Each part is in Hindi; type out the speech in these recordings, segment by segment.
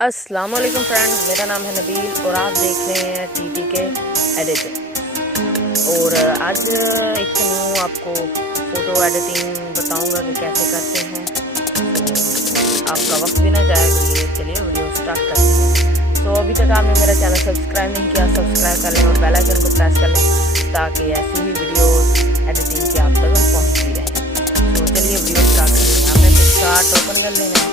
अस्सलाम वालेकुम फ्रेंड्स, मेरा नाम है नबील और आप देख रहे हैं टीटी के एडिटर। और आज एक न्यू आपको फ़ोटो एडिटिंग बताऊंगा कि कैसे करते हैं। तो आपका वक्त भी ना जाए, तो ये चलिए वीडियो स्टार्ट करते हैं। तो अभी तक आपने मेरा चैनल सब्सक्राइब नहीं किया, सब्सक्राइब कर लें और बेल आइकन को प्रेस कर लें ताकि ऐसी ही वीडियो एडिटिंग की आप तक पहुँचती रहे। तो चलिए वीडियो स्टार्ट करते हैं। आपने पिक्चार्ट ओपन कर लेना है।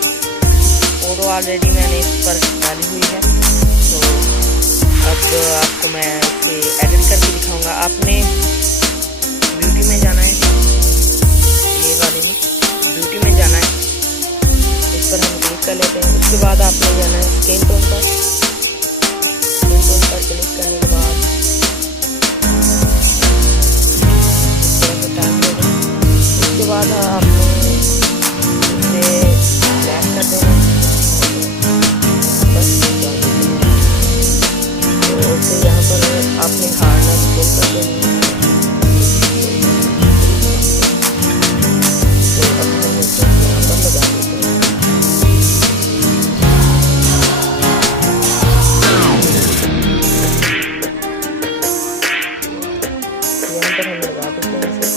फोटो ऑलरेडी मैंने इस पर डाली हुई है, तो अब आपको मैं इसे एडिट करके दिखाऊंगा। आपने ब्यूटी में जाना है, ये वाले में ब्यूटी में जाना है, इस पर हम क्लिक कर लेते हैं। उसके बाद आपने जाना है स्किन टोन पर। स्किन टोन पर क्लिक करने के बाद इस तरह से टाइप कर दें। उसके बाद आपने इसे ब्लैक कर देना है। तो यहाँ पर आपने हार्डनेस फुल कर देनी है। तो अब हम इसे यहाँ पर लगा देते हैं। यहाँ पर हम लगा देते हैं इसे।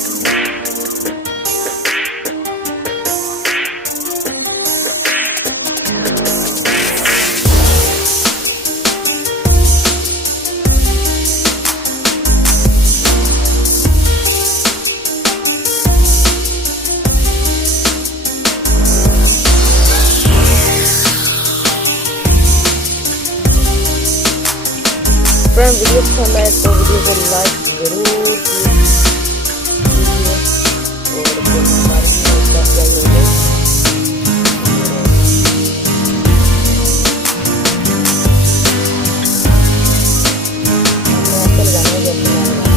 फ्रेंड, वीडियो पसंद आए तो वीडियो को लाइक जरूर कीजिए और हमारे सब्सक्राइब हो जाए। हमने ऐसे लगाना है जैसे मैंने लगाया।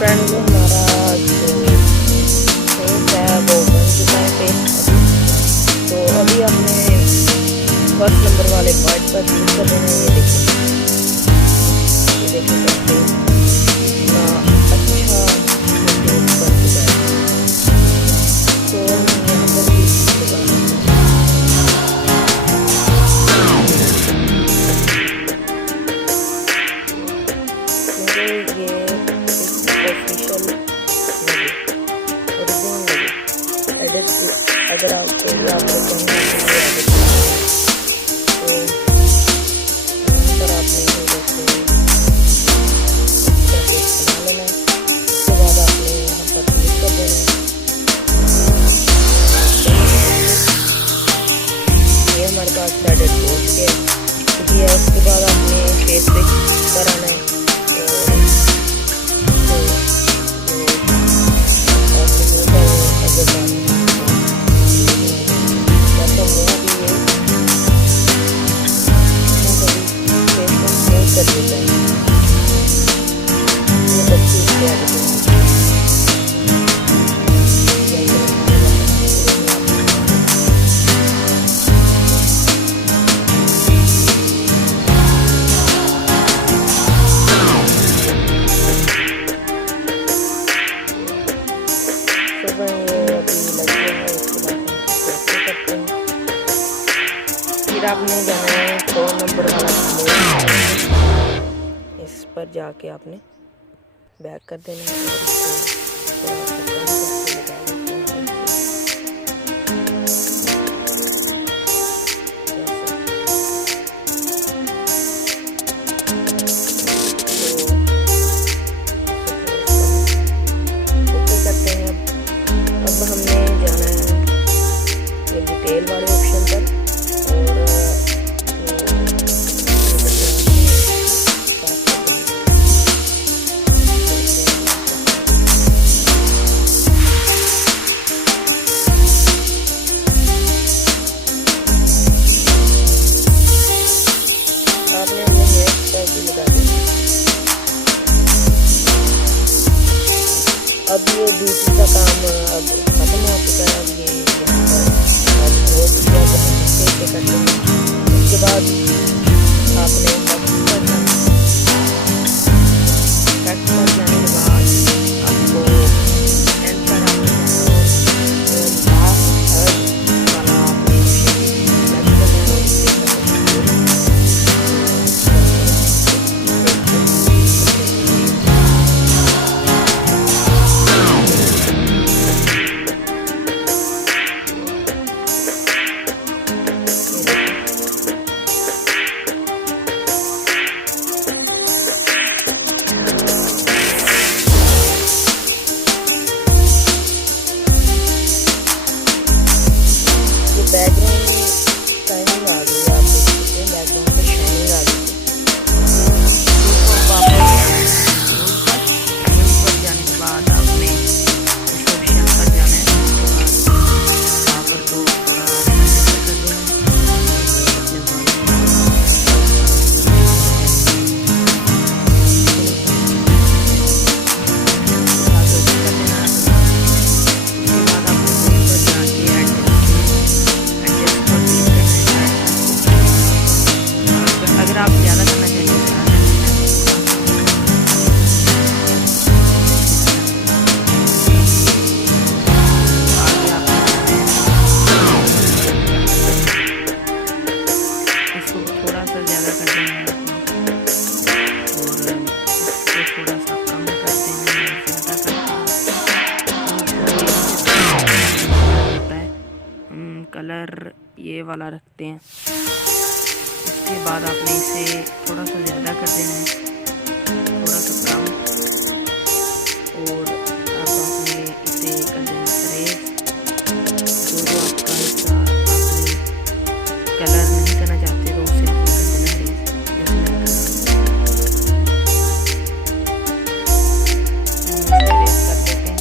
फ्रेंड, जो हमारा जो फेस है वो बन चुका है फेस। तो अभी आपने फर्स्ट नंबर वाले पॉइंट पर क्लिक कर देना है। ये देखिए कैसे इतना अच्छा फेस बन चुका है। तो हम यहाँ पर भी एडिट, अगर आपको कहीं ना कहीं एडिट करना है तो यहाँ पर आपने जैसे बना लेना है। उसके बाद आपने यहाँ पर क्लिक कर देना है। ये हमारे पास एडिट पहुँच गया है। उसके बाद आपने फेस पे कराना है। पर जाके आपने बैक कर देना है और इसको थोड़ा सा कम करके लगा देते हैं। अब हमने जाना है ये डिटेल वाले ऑप्शन पर और आपने अपने हेयर स्टाइल भी लगा दी। अब ये ब्यूटी का काम अब खत्म हो चुका है। अब ये यहाँ पर अब हो चुका है कैसे करते हैं। उसके बाद आपने कट पर जाने के बाद आपको एंड पर आपने लास्ट थर्ड वाला आपने बैकग्राउंड शाइनिंग आ गई। आप देख सकते हैं बैकग्राउंड पे शाइनिंग आ गई। पर जाने के बाद आपने इस ऑप्शन पर जाना है। पावर को थोड़ा कर देना आप ज़्यादा करना चाहिए। इसको थोड़ा सा ज़्यादा कर देना है और इसको थोड़ा सा कम कर देना है। ज़्यादा हम कलर ये वाला रखते हैं। इसके बाद आपने इसे थोड़ा सा ज़्यादा कर देना है, थोड़ा सा कम, और अब आपने इसे कर देना रेज। जो आपका हिस्सा आपने कलर नहीं करना चाहते तो उसे आपने कर देना रेज। जैसे मैंने रेज कर देते हैं।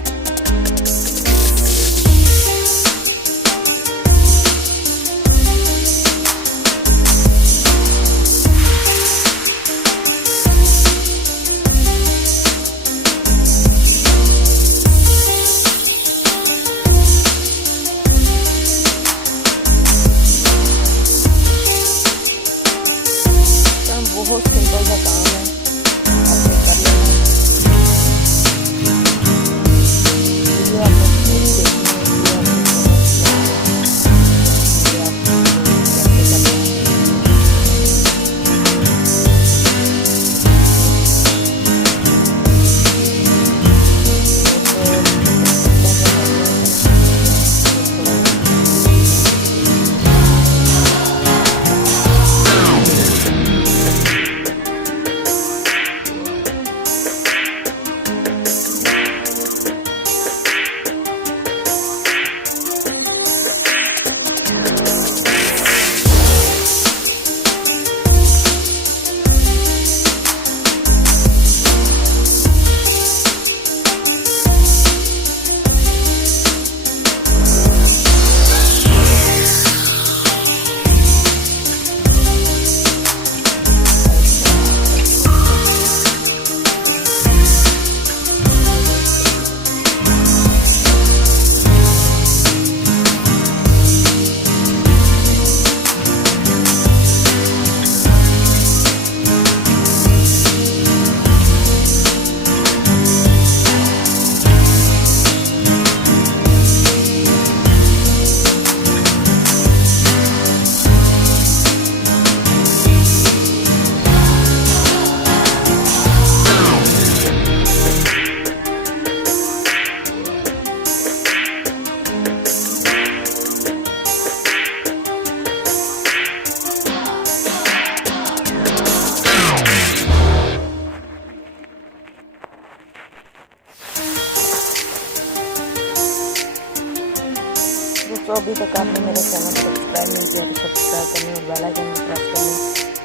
दोस्तों अभी तक आपने मेरा चैनल सब्सक्राइब नहीं किया तो सब्सक्राइब करने और बेल आइकन को प्रेस करने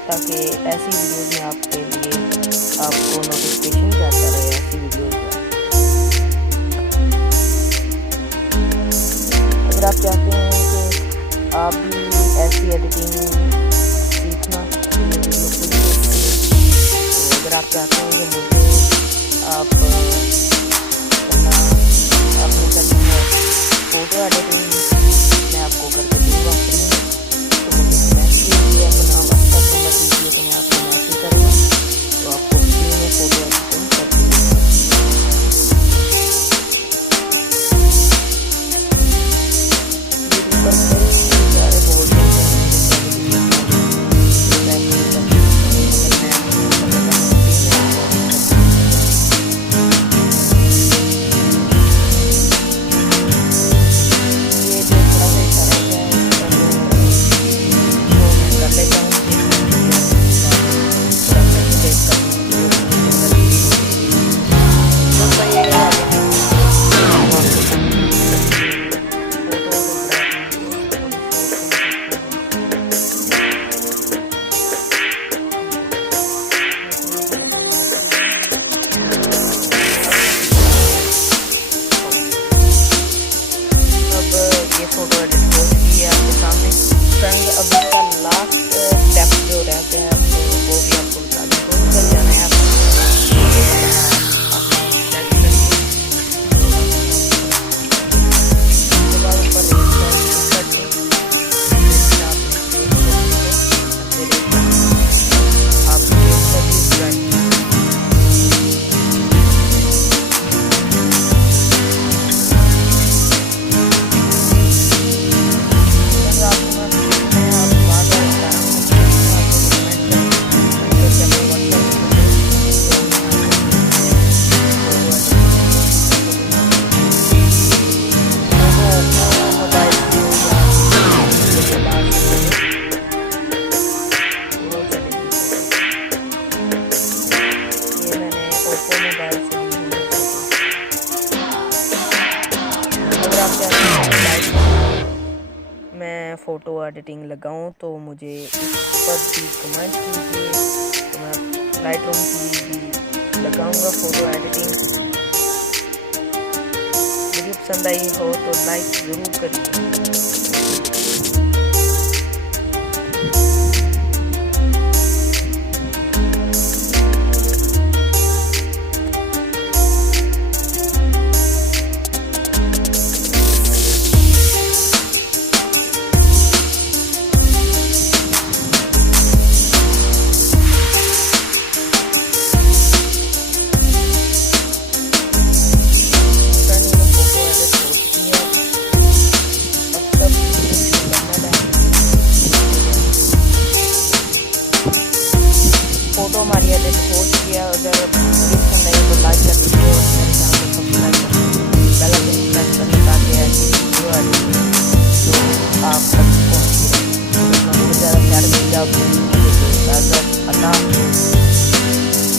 ताकि ऐसी वीडियोज़ में आपके लिए आपको नोटिफिकेशन जाता रहे ऐसी वीडियोज़ का। अगर आप चाहते हैं कि आप भी ऐसी एडिटिंग सीखना तो ये वीडियो पूरी देखिए। तो अगर आप चाहते हैं कि मुझे आप करना आपने करनी है फ़ोटो एडिटिंग मैं आपको करके दूँगा फ्री में, तो मुझे कमेंट कीजिए, अपना व्हाट्सएप नंबर दीजिए तो मैं आपको मैसेज करूँगा तो आपको फ्री में फ़ोटो एडिटिंग कर दूँगा। यूट्यूब पर कई सारे बोलते हैं फोटो एडिट हो चुकी है आपके सामने। फ्रेंड अब इसका लास्ट स्टेप जो रह गया है वो भी आपको बता दूँ। तो चल जाना है आपको मैं फ़ोटो एडिटिंग लगाऊं तो मुझे इस पर भी कमेंट कीजिए तो मैं लाइट रूम की भी लगाऊंगा फ़ोटो एडिटिंग। वीडियो पसंद आई हो तो लाइक ज़रूर करिए। फोटो हमारी एडिट हो चुकी है। अगर वीडियो पसंद आई तो लाइक कर दीजिए और मेरे चैनल को सब्सक्राइब कर दीजिए, बेल आइकन प्रेस करने ताकि ऐसी वीडियो आए तो आप तक पहुँचे। मुझे ज़्यादा प्यार मिल जाए।